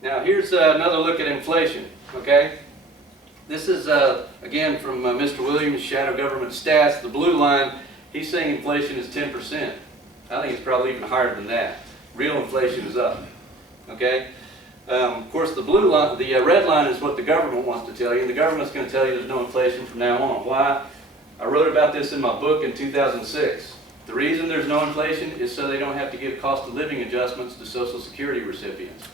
Now here's another look at inflation, okay? This is, again, from Mr. Williams' Shadow Government Stats. The blue line, he's saying inflation is 10%. I think it's probably even higher than that. Real inflation is up, okay? Of course, the blue line, the red line is what the government wants to tell you, and the government's going to tell you there's no inflation from now on. Why? I wrote about this in my book in 2006. The reason there's no inflation is so they don't have to give cost of living adjustments to Social Security recipients.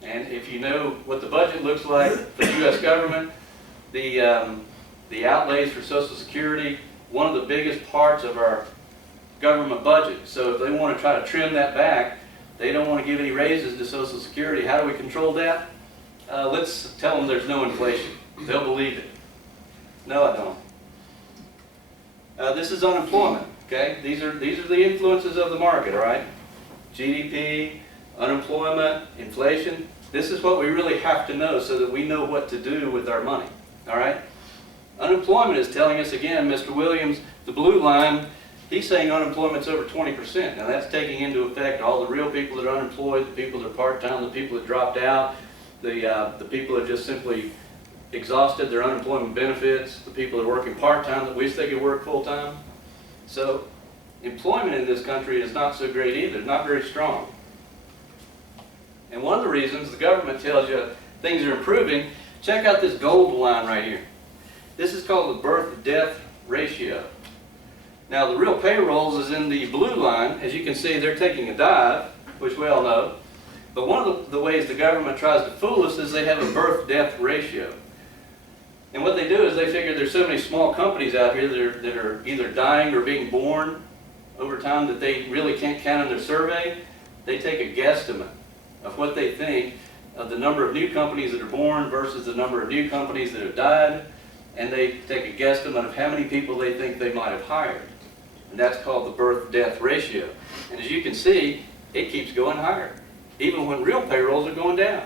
And if you know what the budget looks like for the U.S. government, the outlays for Social Security, one of the biggest parts of our government budget. So if they want to try to trim that back, they don't want to give any raises to Social Security. How do we control that? Let's tell them there's no inflation. They'll believe it. No, I don't. This is unemployment. Okay, these are the influences of the market. All right, GDP, unemployment, inflation. This is what we really have to know so that we know what to do with our money. All right, unemployment is telling us again, Mr. Williams, the blue line. He's saying unemployment's over 20%. Now that's taking into effect all the real people that are unemployed, the people that are part-time, the people that dropped out, the people that just simply exhausted their unemployment benefits, the people that are working part-time that wish they could work full-time. So employment in this country is not so great either, not very strong. And one of the reasons the government tells you things are improving, check out this gold line right here. This is called the birth-death ratio. Now the real payrolls is in the blue line. As you can see, they're taking a dive, which we all know. But one of the ways the government tries to fool us is they have a birth-death ratio. And what they do is they figure there's so many small companies out here that are either dying or being born over time that they really can't count in their survey. They take a guesstimate of what they think of the number of new companies that are born versus the number of new companies that have died, and they take a guesstimate of how many people they think they might have hired. And that's called the birth-death ratio. And as you can see, it keeps going higher, even when real payrolls are going down.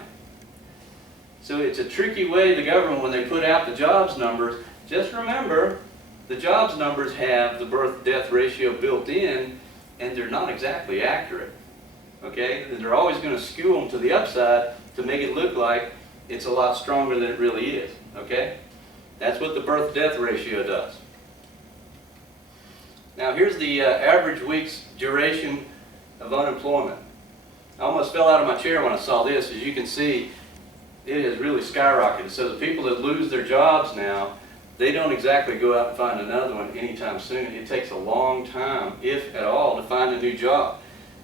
So it's a tricky way the government, when they put out the jobs numbers, just remember the jobs numbers have the birth-death ratio built in, and they're not exactly accurate. Okay? They're always going to skew them to the upside to make it look like it's a lot stronger than it really is. Okay? That's what the birth-death ratio does. Now here's the average week's duration of unemployment. I almost fell out of my chair when I saw this. As you can see, it has really skyrocketed. So the people that lose their jobs now, they don't exactly go out and find another one anytime soon. It takes a long time, if at all, to find a new job.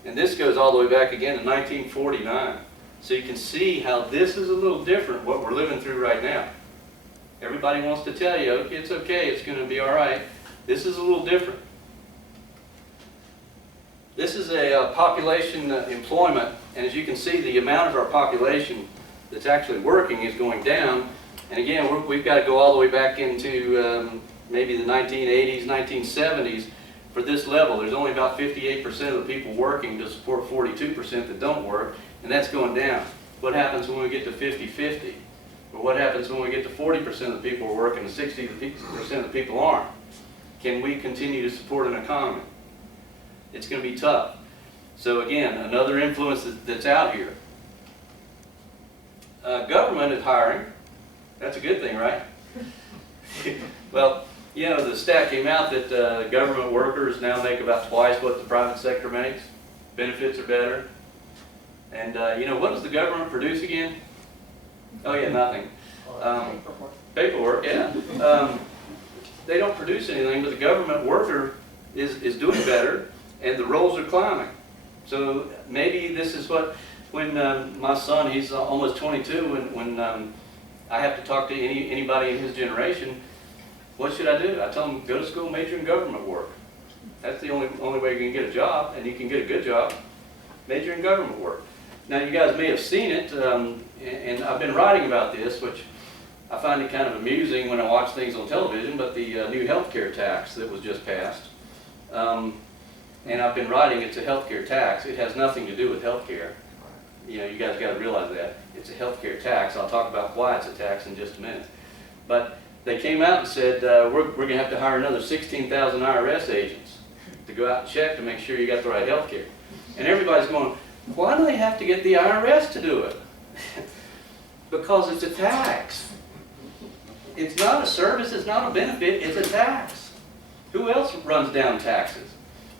And this goes all the way back again to 1949. So you can see how this is a little different, what we're living through right now. Everybody wants to tell you, okay, it's going to be all right. This is a little different. This is a population employment, and as you can see, the amount of our population that's actually working is going down. And again, we've got to go all the way back into maybe the 1980s, 1970s for this level. There's only about 58% of the people working to support 42% that don't work, and that's going down. What happens when we get to 50-50? Or what happens when we get to 40% of the people are working and 60% of the people aren't? Can we continue to support an economy? It's going to be tough. So again, another influence that's out here. Government is hiring. That's a good thing, right? Well, you know, the stat came out that government workers now make about twice what the private sector makes. Benefits are better. And you know, what does the government produce again? Oh yeah, nothing. Paperwork, yeah. They don't produce anything, but the government worker is doing better, and the rolls are climbing. So maybe this is what, when my son, he's almost 22, when I have to talk to anybody in his generation, what should I do? I tell them, go to school, major in government work. That's the only way you can get a job, and you can get a good job. Major in government work. Now you guys may have seen it, and I've been writing about this, which I find it kind of amusing when I watch things on television, but the new healthcare tax that was just passed. And I've been writing, it's a healthcare tax. It has nothing to do with healthcare. You know, you guys got to realize that. It's a healthcare tax. I'll talk about why it's a tax in just a minute. But they came out and said, we're going to have to hire another 16,000 IRS agents to go out and check to make sure you got the right healthcare. And everybody's going, why do they have to get the IRS to do it? Because it's a tax. It's not a service, it's not a benefit, it's a tax. Who else runs down taxes?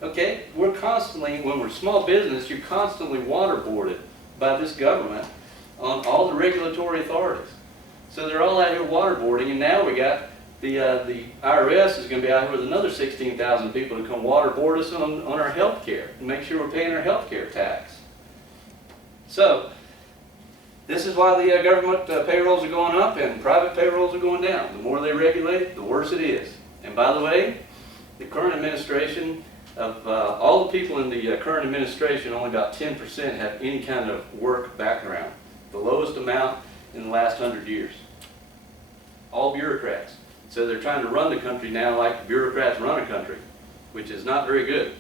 Okay, we're constantly, when we're small business, you're constantly waterboarded by this government on all the regulatory authorities. So they're all out here waterboarding, and now we got the IRS is going to be out here with another 16,000 people to come waterboard us on our health care and make sure we're paying our health care tax. So this is why the government payrolls are going up and private payrolls are going down. The more they regulate it, the worse it is. And by the way, the current administration, of all the people in the current administration, only about 10% have any kind of work background. The lowest amount in the last 100 years. All bureaucrats. So they're trying to run the country now like bureaucrats run a country, which is not very good.